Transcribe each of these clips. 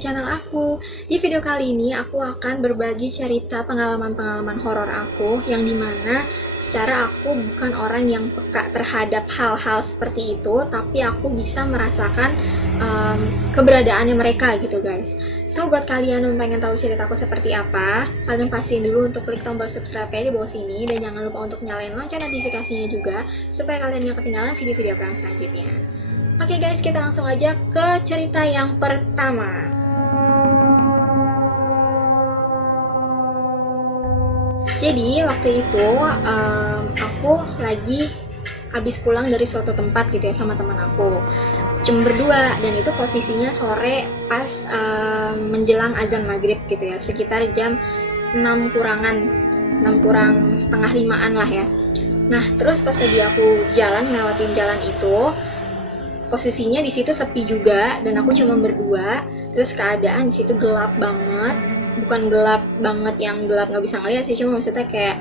channel aku. Di video kali ini aku akan berbagi cerita pengalaman-pengalaman horor aku yang dimana secara aku bukan orang yang peka terhadap hal-hal seperti itu, tapi aku bisa merasakan keberadaannya mereka gitu guys. So buat kalian yang pengen tahu ceritaku seperti apa, kalian pastiin dulu untuk klik tombol subscribe di bawah sini dan jangan lupa untuk nyalain lonceng notifikasinya juga supaya kalian gak ketinggalan video-video aku yang selanjutnya. Oke guys, kita langsung aja ke cerita yang pertama. Jadi waktu itu aku lagi habis pulang dari suatu tempat gitu ya sama teman aku. Cuma berdua, dan itu posisinya sore pas menjelang azan maghrib gitu ya, sekitar jam 6 kurang setengah 5-an lah ya. Nah terus pas lagi aku ngelewatin jalan itu, posisinya di situ sepi juga dan aku cuma berdua. Terus keadaan di situ gelap banget, bukan gelap banget yang gelap nggak bisa ngeliat sih, cuma maksudnya kayak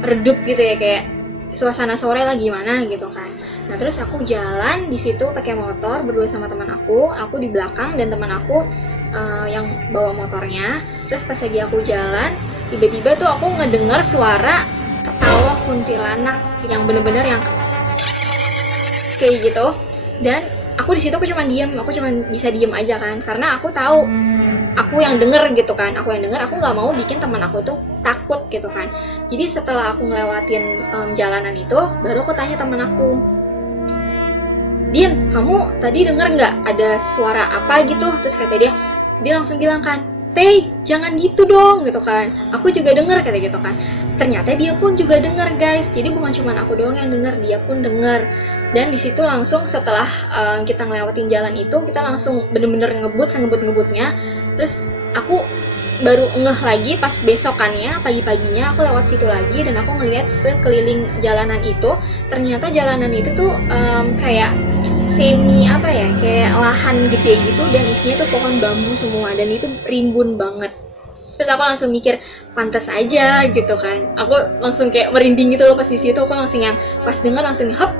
redup gitu ya, kayak suasana sore lah gimana gitu kan. Nah terus aku jalan di situ pakai motor berdua sama teman aku di belakang dan teman aku yang bawa motornya. Terus pas lagi aku jalan, tiba-tiba tuh aku ngedengar suara ketawa kuntilanak yang bener-bener yang kayak gitu. Dan aku di situ aku cuma bisa diem aja kan, karena aku tahu aku yang denger gitu kan, aku nggak mau bikin teman aku tuh takut gitu kan. Jadi setelah aku ngelewatin jalanan itu, baru aku tanya teman aku, "Din, kamu tadi denger nggak ada suara apa gitu?" Terus kata dia langsung bilang kan, "Pei, jangan gitu dong," gitu kan. "Aku juga denger," kata gitu kan. Ternyata dia pun juga denger guys. Jadi bukan cuma aku doang yang denger, dia pun denger. Dan di situ langsung setelah kita ngelewatin jalan itu, kita langsung bener-bener sengebut-ngebutnya. Terus aku baru ngeh lagi pas besokannya, pagi-paginya aku lewat situ lagi dan aku ngeliat sekeliling jalanan itu. Ternyata jalanan itu tuh kayak semi kayak lahan gede gitu, dan isinya tuh pohon bambu semua, dan itu rimbun banget. Terus aku langsung mikir, pantas aja gitu kan. Aku langsung kayak merinding gitu loh pas di situ. Aku langsung yang pas denger langsung hop,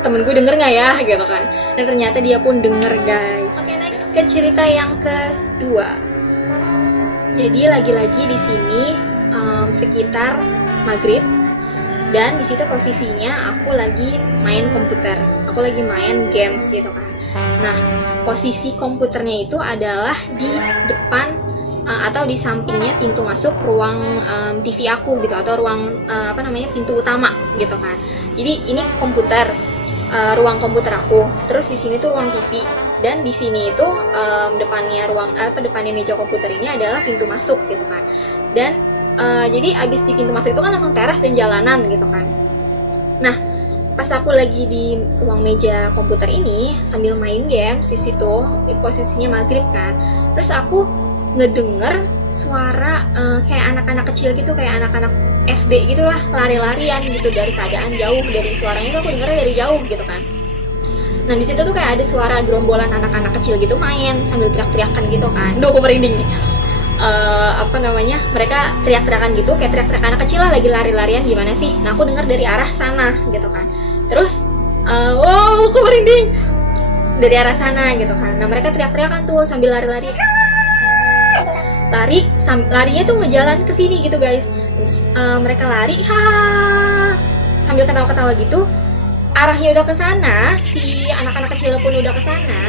temen gue denger nggak ya gitu kan. Dan ternyata dia pun denger guys. Oke, next ke cerita yang kedua. Jadi lagi-lagi di sini sekitar maghrib, dan di situ posisinya aku lagi main komputer, aku lagi main games gitu kan. Nah posisi komputernya itu adalah di depan atau di sampingnya pintu masuk ruang TV aku gitu, atau ruang pintu utama gitu kan. Jadi ini komputer, ruang komputer aku, terus di sini tuh ruang TV, dan di sini itu depannya meja komputer ini adalah pintu masuk gitu kan. Dan jadi abis di pintu masuk itu kan langsung teras dan jalanan gitu kan. Nah pas aku lagi di ruang meja komputer ini sambil main game di situ, posisinya maghrib kan. Terus aku ngedenger suara kayak anak-anak kecil gitu, kayak anak-anak SD gitulah, lari-larian gitu dari keadaan jauh. Dari suaranya tuh aku dengernya dari jauh gitu kan. Nah di situ tuh kayak ada suara gerombolan anak-anak kecil gitu main sambil teriak-teriakan gitu kan. Duh aku merinding nih. Mereka teriak-teriakan gitu, kayak teriak-teriak anak kecil lah, lagi lari-larian gimana sih. Nah aku dengar dari arah sana gitu kan. Terus wow aku merinding dari arah sana gitu kan. Nah mereka teriak-teriakan tuh sambil lari-lari, larinya tuh ngejalan ke sini gitu guys. Terus mereka lari sambil ketawa-ketawa gitu. Arahnya udah ke sana, si anak-anak kecil pun udah ke sana.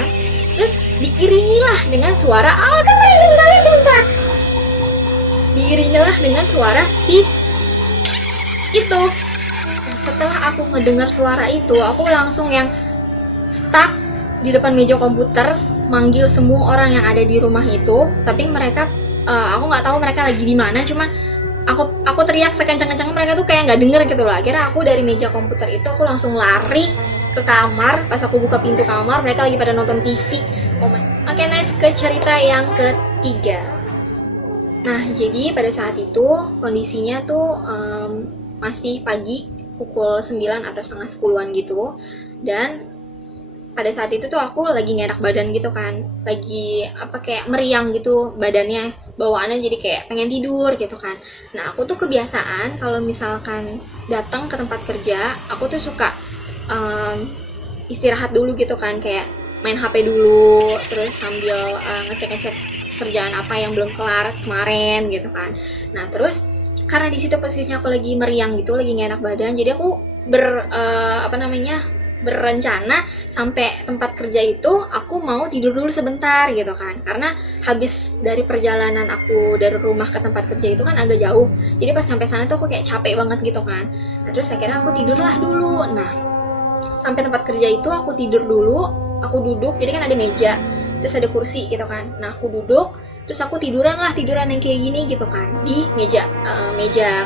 Terus diiringilah dengan suara si itu. Setelah aku ngedengar suara itu, aku langsung yang stuck di depan meja komputer, manggil semua orang yang ada di rumah itu. Tapi mereka aku nggak tahu mereka lagi di mana, cuman aku teriak sekencang-kencang, mereka tuh kayak nggak denger gitu loh. Akhirnya aku dari meja komputer itu aku langsung lari ke kamar. Pas aku buka pintu kamar, mereka lagi pada nonton TV. Oke, next ke cerita yang ketiga. Nah jadi pada saat itu kondisinya tuh masih pagi, pukul 9 atau setengah 10-an gitu. Dan pada saat itu tuh aku lagi nggak enak badan gitu kan, lagi kayak meriang gitu badannya, bawaannya jadi kayak pengen tidur gitu kan. Nah aku tuh kebiasaan kalau misalkan datang ke tempat kerja, aku tuh suka istirahat dulu gitu kan, kayak main HP dulu, terus sambil ngecek-ngecek kerjaan apa yang belum kelar kemarin gitu kan. Nah terus karena di situ posisinya aku lagi meriang gitu, lagi gak enak badan, jadi aku berencana sampai tempat kerja itu aku mau tidur dulu sebentar gitu kan, karena habis dari perjalanan aku dari rumah ke tempat kerja itu kan agak jauh, jadi pas sampai sana tuh aku kayak capek banget gitu kan. Nah terus akhirnya aku tidurlah dulu. Nah sampai tempat kerja itu aku tidur dulu, aku duduk, jadi kan ada meja terus ada kursi gitu kan. Nah aku duduk terus aku tiduran yang kayak gini gitu kan di meja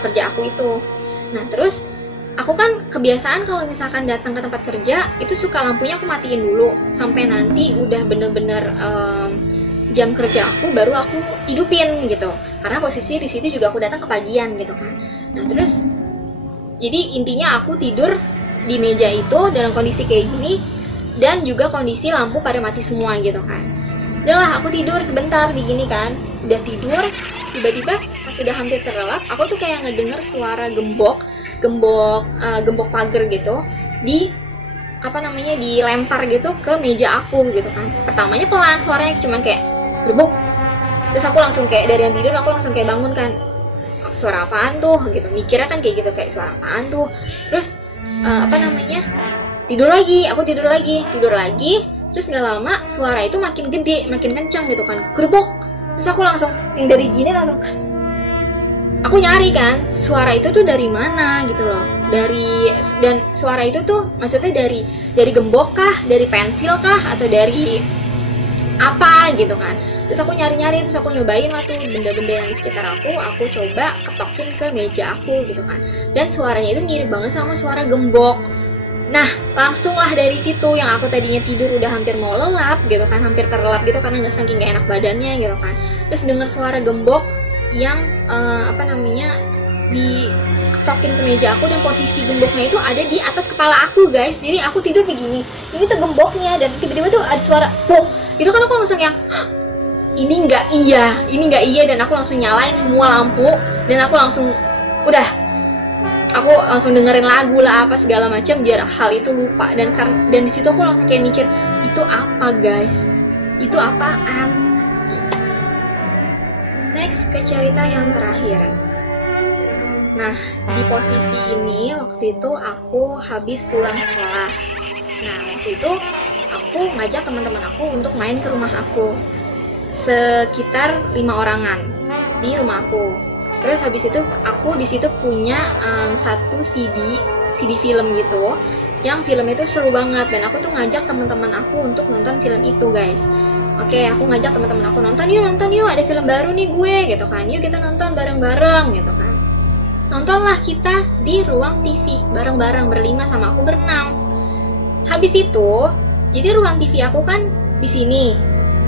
kerja aku itu. Nah terus aku kan kebiasaan kalau misalkan datang ke tempat kerja itu suka lampunya aku matiin dulu sampai nanti udah bener-bener jam kerja aku baru aku hidupin gitu, karena posisi di situ juga aku datang kepagian gitu kan. Nah terus jadi intinya aku tidur di meja itu dalam kondisi kayak gini dan juga kondisi lampu pada mati semua gitu kan. Udahlah aku tidur sebentar begini kan, udah tidur tiba-tiba pas sudah hampir terlelap aku tuh kayak ngedenger suara gembok pagar gitu dilempar gitu ke meja aku gitu kan. Pertamanya pelan, suaranya cuman kayak gerbuk, terus aku langsung kayak dari yang tidur aku langsung kayak bangun kan, suara apaan tuh gitu, mikirnya kan kayak gitu, kayak suara apaan tuh. Terus tidur lagi, terus nggak lama suara itu makin gede, makin kencang gitu kan, gerbok. Terus aku langsung yang dari gini langsung aku nyari kan suara itu tuh dari mana gitu loh, dan suara itu tuh maksudnya dari gembok kah, dari pensil kah, atau dari apa gitu kan. Terus aku nyari-nyari, terus aku nyobain lah tuh benda-benda yang di sekitar aku coba ketokin ke meja aku gitu kan, dan suaranya itu mirip banget sama suara gembok. Nah langsung lah dari situ yang aku tadinya tidur udah hampir mau lelap gitu kan, hampir terlelap gitu karena nggak saking gak enak badannya gitu kan. Terus dengar suara gembok yang diketokin ke meja aku, dan posisi gemboknya itu ada di atas kepala aku guys. Jadi aku tidur begini, ini tuh gemboknya, dan tiba-tiba tuh ada suara bok itu kan. Aku langsung yang ini nggak iya, dan aku langsung nyalain semua lampu, dan aku langsung dengerin lagu lah apa segala macam biar hal itu lupa. Dan di situ aku langsung kayak mikir, itu apa guys, itu apaan. Next ke cerita yang terakhir. Nah di posisi ini waktu itu aku habis pulang sekolah. Nah waktu itu aku ngajak teman-teman aku untuk main ke rumah aku, sekitar 5 orangan di rumah aku. Terus habis itu aku di situ punya satu CD film gitu, yang film itu seru banget, dan aku tuh ngajak teman-teman aku untuk nonton film itu guys. Oke, aku ngajak teman-teman aku nonton yuk, ada film baru nih gue gitu kan, yuk kita nonton bareng-bareng gitu kan. Nontonlah kita di ruang TV bareng-bareng, berlima sama aku berenam. Habis itu, jadi ruang TV aku kan di sini.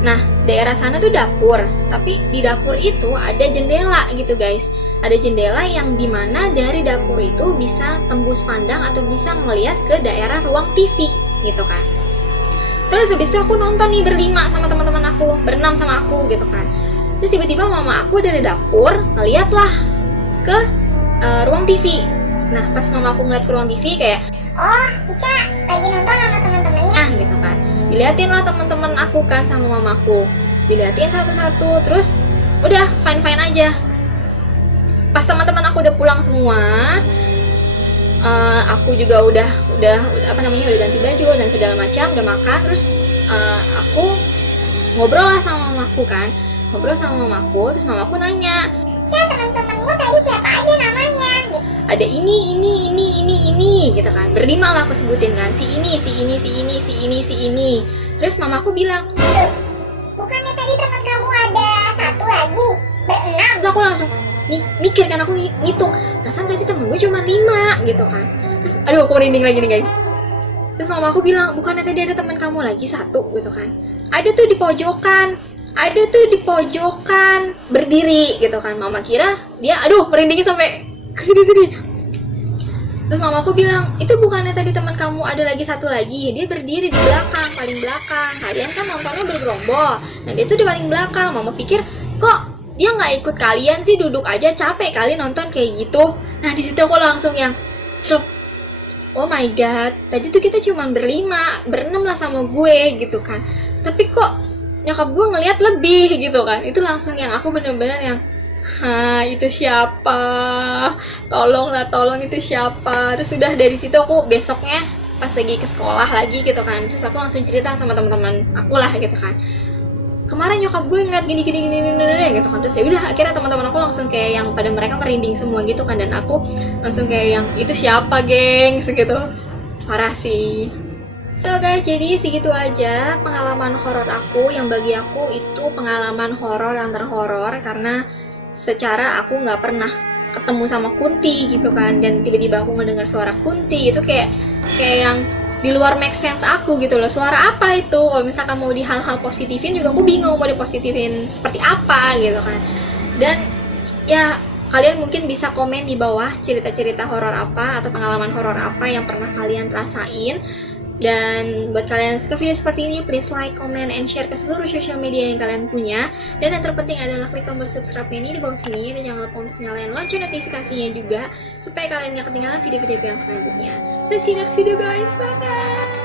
Nah, daerah sana tuh dapur, tapi di dapur itu ada jendela gitu guys. Ada jendela yang dimana dari dapur itu bisa tembus pandang atau bisa melihat ke daerah ruang TV gitu kan. Terus habis itu aku nonton nih berlima sama teman-teman aku, berenam sama aku gitu kan. Terus tiba-tiba mama aku dari dapur ngeliatlah ke ruang TV. Nah, pas mama aku ngeliat ke ruang TV kayak, oh Ica lagi nonton sama teman-temannya gitu kan. Diliatin lah teman-teman aku kan sama mamaku, diliatin satu-satu, terus udah fine aja. Pas teman-teman aku udah pulang semua, aku juga udah ganti baju dan segala macam, udah makan, terus aku ngobrol lah sama mamaku kan, terus mamaku nanya, teman-temanmu tadi siapa aja namanya? Ada ini gitu kan, berlima lah aku sebutin kan, si ini. Terus mamaku bilang, bukannya tadi teman kamu ada satu lagi, berenam? Terus aku langsung mikir kan, aku ngitung, perasaan tadi temen gue cuma 5 gitu kan. Terus aduh aku merinding lagi nih guys. Terus mamaku bilang, bukannya tadi ada teman kamu lagi satu gitu kan, ada tuh di pojokan berdiri gitu kan. Mama kira dia, aduh merindingnya sampai kesini. Terus mamaku bilang, itu bukannya tadi teman kamu ada lagi satu lagi, dia berdiri di belakang, paling belakang. Kalian kan nontonnya bergerombol, nah dia tuh di paling belakang. Mama pikir, kok dia nggak ikut kalian sih, duduk aja capek kali nonton kayak gitu. Nah di situ aku langsung yang oh my god, tadi tuh kita cuma berenam lah sama gue gitu kan, tapi kok nyokap gue ngelihat lebih gitu kan. Itu langsung yang aku bener-bener yang, itu siapa, tolong itu siapa. Terus udah dari situ aku besoknya pas lagi ke sekolah lagi gitu kan, terus aku langsung cerita sama teman-teman aku lah gitu kan, kemarin nyokap gue ngeliat gini gitu kan. Terus ya udah akhirnya teman-teman aku langsung kayak yang pada mereka merinding semua gitu kan, dan aku langsung kayak yang, itu siapa geng segitu. Parah sih. So guys, jadi segitu aja pengalaman horor aku, yang bagi aku itu pengalaman horor yang terhoror, karena secara aku nggak pernah ketemu sama Kunti gitu kan, dan tiba-tiba aku ngedengar suara Kunti itu kayak yang di luar make sense aku gitu loh. Suara apa itu? Kalau misalkan mau di hal-hal positifin juga aku bingung mau dipositifin seperti apa gitu kan. Dan ya kalian mungkin bisa komen di bawah cerita-cerita horor apa atau pengalaman horor apa yang pernah kalian rasain. Dan buat kalian yang suka video seperti ini, please like, comment, and share ke seluruh sosial media yang kalian punya. Dan yang terpenting adalah klik tombol subscribe-nya ini di bawah sini, dan jangan lupa untuk nyalain lonceng notifikasinya juga supaya kalian gak ketinggalan video-video yang selanjutnya. So see you next video guys, bye bye.